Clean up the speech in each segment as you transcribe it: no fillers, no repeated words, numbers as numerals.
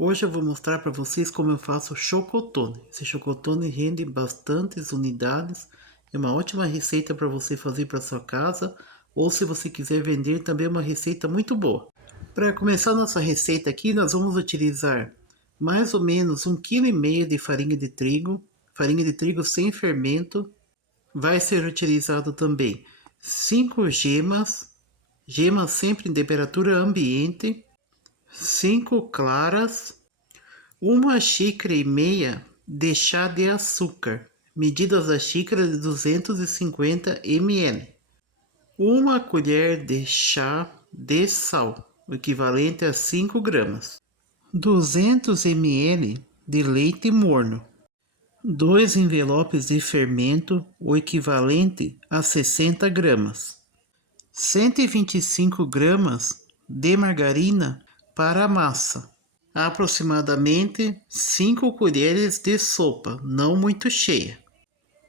Hoje eu vou mostrar para vocês como eu faço chocotone. Esse chocotone rende bastantes unidades. É uma ótima receita para você fazer para sua casa. Ou se você quiser vender, também é uma receita muito boa. Para começar nossa receita aqui, nós vamos utilizar mais ou menos 1,5 kg de farinha de trigo. Farinha de trigo sem fermento. Vai ser utilizado também 5 gemas. Gemas sempre em temperatura ambiente. 5 claras. 1,5 xícara de chá de açúcar, medidas da xícara de 250 ml. 1 colher de chá de sal, o equivalente a 5 gramas. 200 ml de leite morno. 2 envelopes de fermento, o equivalente a 60 gramas. 125 gramas de margarina para a massa. Aproximadamente 5 colheres de sopa, não muito cheia.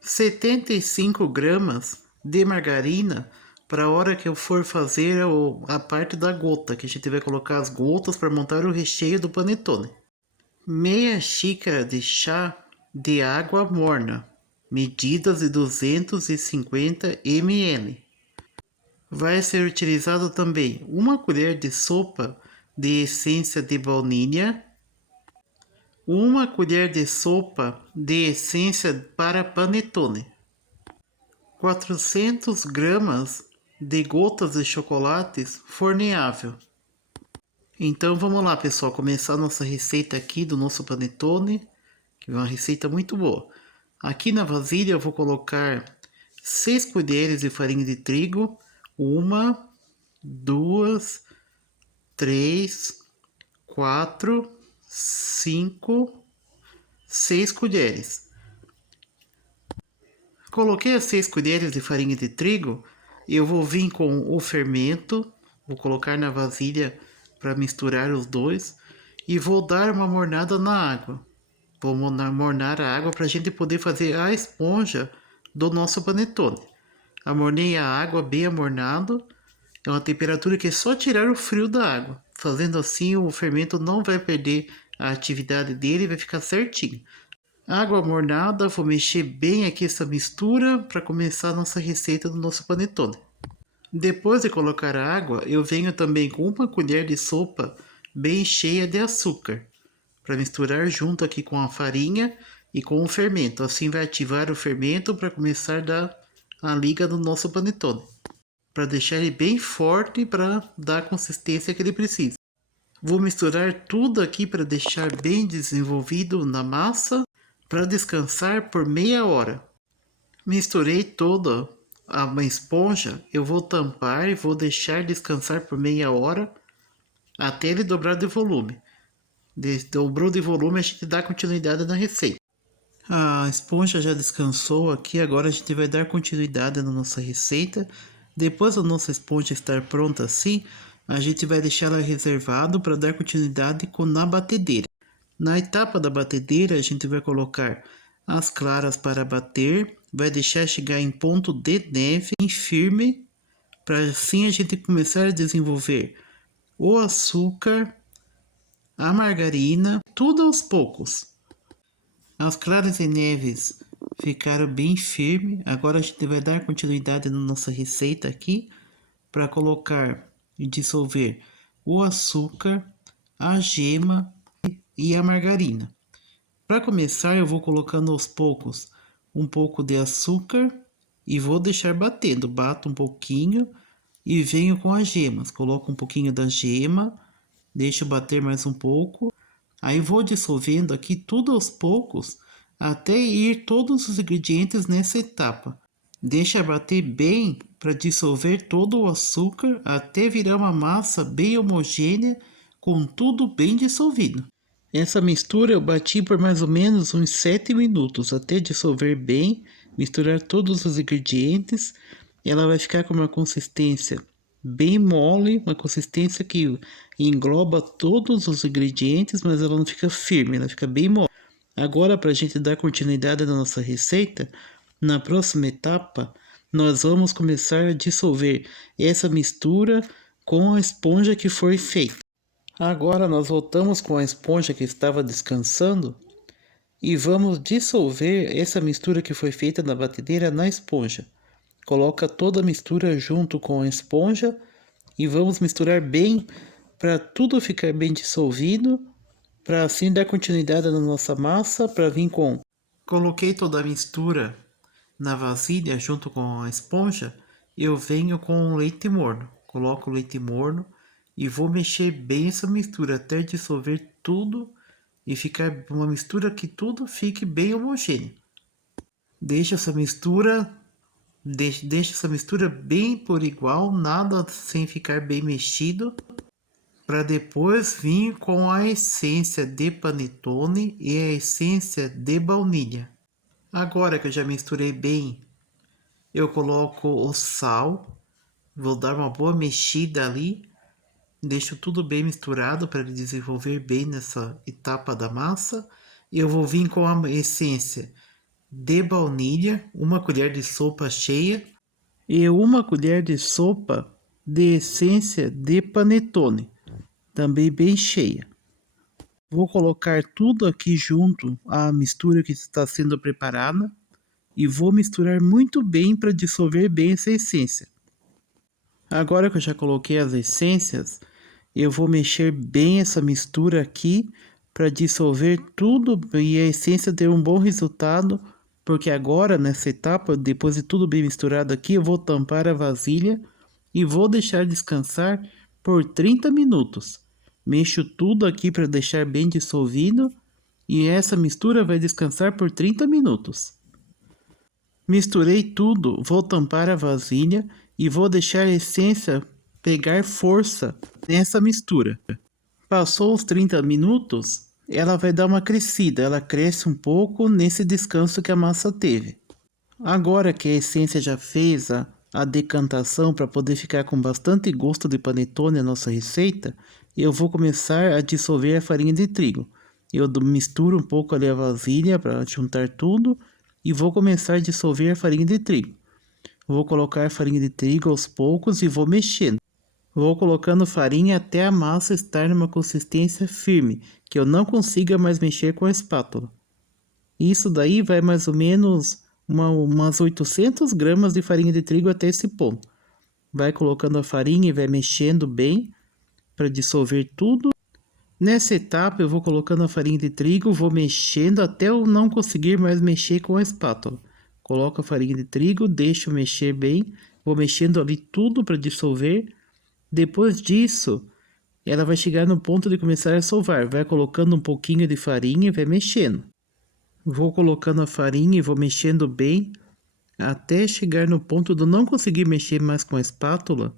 75 gramas de margarina para a hora que eu for fazer a parte da gota, que a gente vai colocar as gotas para montar o recheio do panetone. Meia xícara de chá de água morna, medidas de 250 ml. Vai ser utilizado também 1 colher de sopa de essência de baunilha, 1 colher de sopa de essência para panetone, 400 gramas de gotas de chocolates forneável. Então vamos lá, pessoal, começar nossa receita aqui do nosso panetone, que é uma receita muito boa. Aqui na vasilha eu vou colocar 6 colheres de farinha de trigo, 1, 2, 3, 4, 5, 6 colheres. Coloquei as 6 colheres de farinha de trigo. Eu vou vir com o fermento. Vou colocar na vasilha para misturar os dois. E vou dar uma mornada na água. Vou mornar a água para a gente poder fazer a esponja do nosso panetone. Amornei a água bem amornado. É uma temperatura que é só tirar o frio da água. Fazendo assim, o fermento não vai perder a atividade dele e vai ficar certinho. Água mornada, vou mexer bem aqui essa mistura para começar a nossa receita do nosso panetone. Depois de colocar a água, eu venho também com 1 colher de sopa bem cheia de açúcar, para misturar junto aqui com a farinha e com o fermento. Assim vai ativar o fermento para começar a dar a liga no nosso panetone, para deixar ele bem forte para dar a consistência que ele precisa. Vou misturar tudo aqui para deixar bem desenvolvido na massa, para descansar por meia hora. Misturei toda a esponja, eu vou tampar e vou deixar descansar por meia hora até ele dobrar de volume. Dobrou de volume, a gente dá continuidade na receita. A esponja já descansou aqui, agora a gente vai dar continuidade na nossa receita. Depois da nossa esponja estar pronta assim, a gente vai deixar ela reservado para dar continuidade na batedeira. Na etapa da batedeira, a gente vai colocar as claras para bater, vai deixar chegar em ponto de neve, bem firme, para assim a gente começar a desenvolver o açúcar, a margarina, tudo aos poucos. As claras em neves ficaram bem firmes. Agora a gente vai dar continuidade na nossa receita aqui para colocar e dissolver o açúcar, a gema e a margarina. Para começar, eu vou colocando aos poucos um pouco de açúcar e vou deixar batendo. Bato um pouquinho e venho com as gemas. Coloco um pouquinho da gema, deixo bater mais um pouco. Aí vou dissolvendo aqui tudo aos poucos até ir todos os ingredientes nessa etapa. Deixa bater bem para dissolver todo o açúcar até virar uma massa bem homogênea com tudo bem dissolvido. Essa mistura eu bati por mais ou menos uns 7 minutos até dissolver bem, misturar todos os ingredientes. Ela vai ficar com uma consistência bem mole, uma consistência que engloba todos os ingredientes, mas ela não fica firme, ela fica bem mole. Agora, para a gente dar continuidade na nossa receita, na próxima etapa, nós vamos começar a dissolver essa mistura com a esponja que foi feita. Agora nós voltamos com a esponja que estava descansando e vamos dissolver essa mistura que foi feita na batedeira na esponja. Coloca toda a mistura junto com a esponja e vamos misturar bem para tudo ficar bem dissolvido, para assim dar continuidade na nossa massa, para vir com... Coloquei toda a mistura na vasilha junto com a esponja, eu venho com o leite morno. Coloco o leite morno e vou mexer bem essa mistura até dissolver tudo e ficar uma mistura que tudo fique bem homogêneo. Deixa essa mistura bem por igual, nada sem ficar bem mexido, para depois vir com a essência de panetone e a essência de baunilha. Agora que eu já misturei bem, eu coloco o sal, vou dar uma boa mexida ali, deixo tudo bem misturado para ele desenvolver bem nessa etapa da massa. Eu vou vir com a essência de baunilha, uma colher de sopa cheia, e uma colher de sopa de essência de panetone, também bem cheia. Vou colocar tudo aqui junto à mistura que está sendo preparada e vou misturar muito bem para dissolver bem essa essência. Agora que eu já coloquei as essências, eu vou mexer bem essa mistura aqui para dissolver tudo e a essência ter um bom resultado, porque agora nessa etapa, depois de tudo bem misturado aqui, eu vou tampar a vasilha e vou deixar descansar por 30 minutos. Mexo tudo aqui para deixar bem dissolvido e essa mistura vai descansar por 30 minutos. Misturei tudo, vou tampar a vasilha e vou deixar a essência pegar força nessa mistura. Passou os 30 minutos, ela vai dar uma crescida, ela cresce um pouco nesse descanso que a massa teve. Agora que a essência já fez a decantação para poder ficar com bastante gosto de panetone a nossa receita, eu vou começar a dissolver a farinha de trigo. Eu misturo um pouco ali a vasilha para juntar tudo e vou começar a dissolver a farinha de trigo. Vou colocar a farinha de trigo aos poucos e vou mexendo. Vou colocando farinha até a massa estar numa consistência firme, que eu não consiga mais mexer com a espátula. Isso daí vai mais ou menos umas 800 gramas de farinha de trigo até esse ponto. Vai colocando a farinha e vai mexendo bem para dissolver tudo. Nessa etapa eu vou colocando a farinha de trigo, vou mexendo até eu não conseguir mais mexer com a espátula. Coloco a farinha de trigo, deixo mexer bem, vou mexendo ali tudo para dissolver. Depois disso, ela vai chegar no ponto de começar a solvar. Vai colocando um pouquinho de farinha e vai mexendo. Vou colocando a farinha e vou mexendo bem até chegar no ponto de não conseguir mexer mais com a espátula,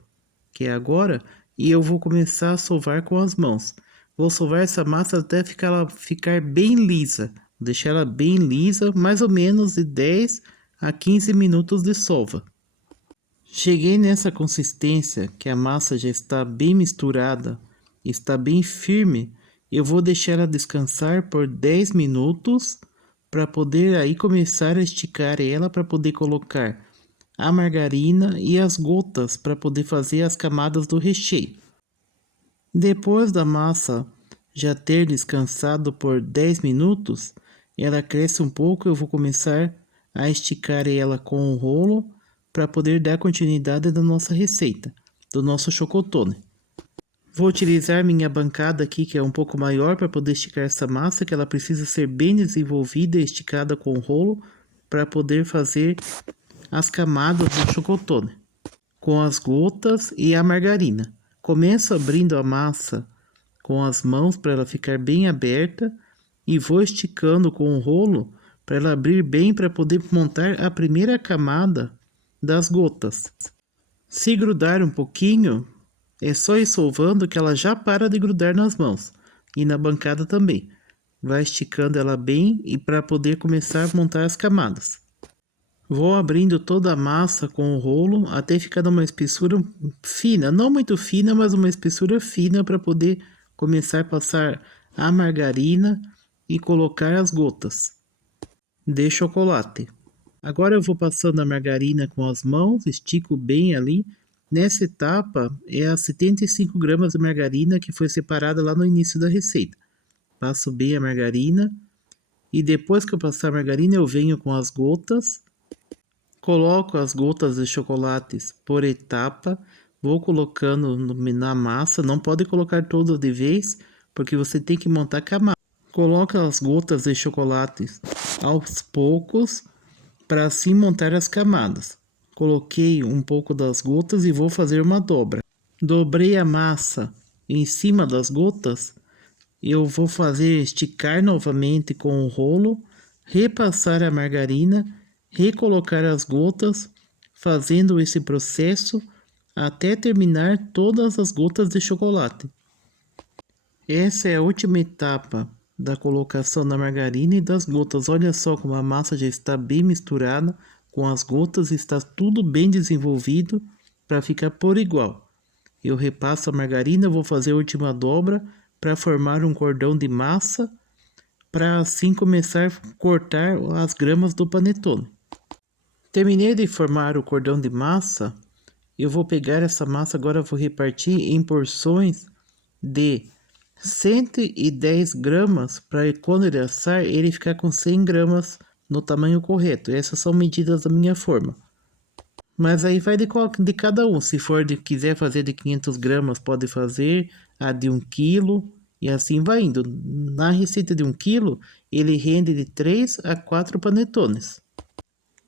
que é agora, e eu vou começar a solvar com as mãos. Vou solvar essa massa até ficar bem lisa. Deixar ela bem lisa, mais ou menos de 10 a 15 minutos de solva. Cheguei nessa consistência que a massa já está bem misturada, está bem firme. Eu vou deixar ela descansar por 10 minutos para poder aí começar a esticar ela para poder colocar a margarina e as gotas para poder fazer as camadas do recheio. Depois da massa já ter descansado por 10 minutos, ela cresce um pouco, eu vou começar a esticar ela com o rolo para poder dar continuidade da nossa receita, do nosso chocotone. Vou utilizar minha bancada aqui, que é um pouco maior, para poder esticar essa massa, que ela precisa ser bem desenvolvida e esticada com o rolo, para poder fazer as camadas do chocotone, com as gotas e a margarina. Começo abrindo a massa com as mãos para ela ficar bem aberta e vou esticando com o rolo para ela abrir bem para poder montar a primeira camada das gotas. Se grudar um pouquinho, é só ir solvando que ela já para de grudar nas mãos e na bancada também. Vai esticando ela bem e para poder começar a montar as camadas. Vou abrindo toda a massa com o rolo até ficar numa espessura fina, não muito fina, mas uma espessura fina para poder começar a passar a margarina e colocar as gotas de chocolate. Agora eu vou passando a margarina com as mãos, estico bem ali Nessa etapa é as 75 gramas de margarina que foi separada lá no início da receita. Passo bem a margarina e depois que eu passar a margarina eu venho com as gotas. Coloco as gotas de chocolates por etapa, vou colocando na massa, não pode colocar todas de vez, porque você tem que montar camada. Coloca as gotas de chocolates aos poucos, para assim montar as camadas. Coloquei um pouco das gotas e vou fazer uma dobra. Dobrei a massa em cima das gotas, eu vou fazer esticar novamente com o rolo, repassar a margarina, recolocar as gotas, fazendo esse processo até terminar todas as gotas de chocolate. Essa é a última etapa da colocação da margarina e das gotas. Olha só como a massa já está bem misturada com as gotas, está tudo bem desenvolvido para ficar por igual. Eu repasso a margarina, vou fazer a última dobra para formar um cordão de massa, para assim começar a cortar as gramas do panetone. Terminei de formar o cordão de massa, eu vou pegar essa massa agora, vou repartir em porções de 110 gramas, para quando ele assar ele ficar com 100 gramas no tamanho correto. Essas são medidas da minha forma. Mas aí vai de cada um. Se for quiser fazer de 500 gramas, pode fazer a de 1 quilo. E assim vai indo. Na receita de 1 quilo, ele rende de 3 a 4 panetones.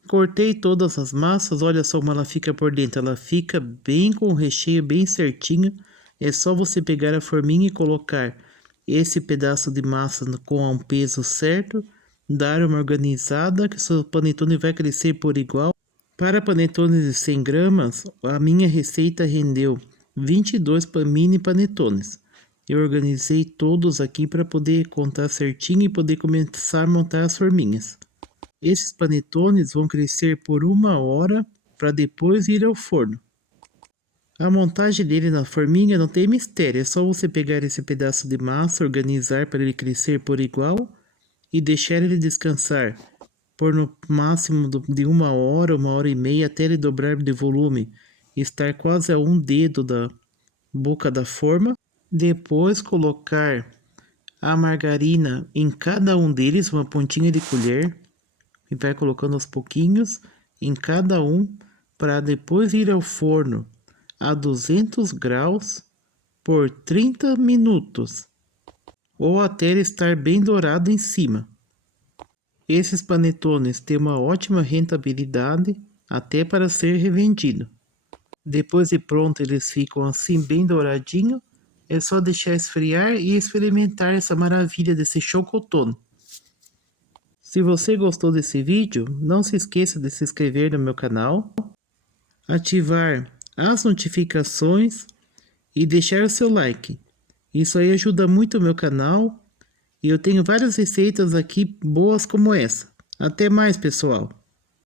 Cortei todas as massas, olha só como ela fica por dentro. Ela fica bem com o recheio, bem certinho. É só você pegar a forminha e colocar esse pedaço de massa com um peso certo. Dar uma organizada, que o seu panetone vai crescer por igual. Para panetones de 100 gramas, a minha receita rendeu 22 mini panetones. Eu organizei todos aqui para poder contar certinho e poder começar a montar as forminhas. Esses panetones vão crescer por 1 hora para depois ir ao forno. A montagem dele na forminha não tem mistério, é só você pegar esse pedaço de massa, organizar para ele crescer por igual e deixar ele descansar por no máximo de 1 hora, 1 hora e meia, até ele dobrar de volume e estar quase a um dedo da boca da forma. Depois colocar a margarina em cada um deles, uma pontinha de colher, e vai colocando aos pouquinhos em cada um, para depois ir ao forno a 200 graus por 30 minutos, ou até ele estar bem dourado em cima. Esses panetones têm uma ótima rentabilidade até para ser revendido. Depois de pronto, eles ficam assim bem douradinho. É só deixar esfriar e experimentar essa maravilha desse chocotone. Se você gostou desse vídeo, não se esqueça de se inscrever no meu canal, ativar as notificações e deixar o seu like. Isso aí ajuda muito o meu canal e eu tenho várias receitas aqui boas como essa. Até mais, pessoal!